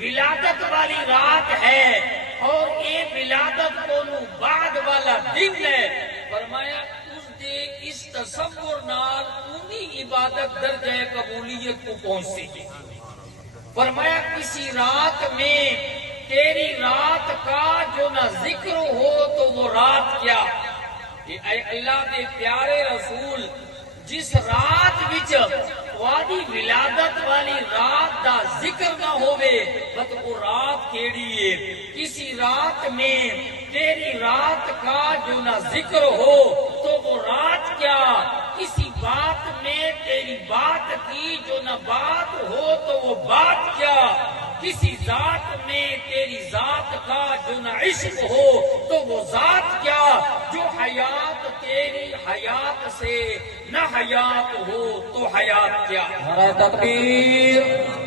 ولادت والی رات ہے اور یہ ولادت کو بعد والا دن ہے. فرمایا اس دے اس تصور نال انہی عبادت درجہ قبولیت کو پہنچتی ہے. فرمایا کسی رات میں تیری رات کا جو نہ ذکر ہو تو وہ رات کیا. اے اللہ دے پیارے رسول جس رات وچ وادی ولادت والی رات دا ذکر نہ ہوئے بس وہ رات کیڑی ہے. کسی رات میں تیری رات کا جو نہ ذکر ہو تو وہ رات کیا. کسی بات میں تیری بات کی جو نہ بات ہو تو وہ بات کیا. کسی ذات میں تیری ذات کا جو نہ عشق ہو تو وہ ذات کیا. جو حیات تیری حیات سے نہ حیات ہو تو حیات کیا. نعرہ تکبیر.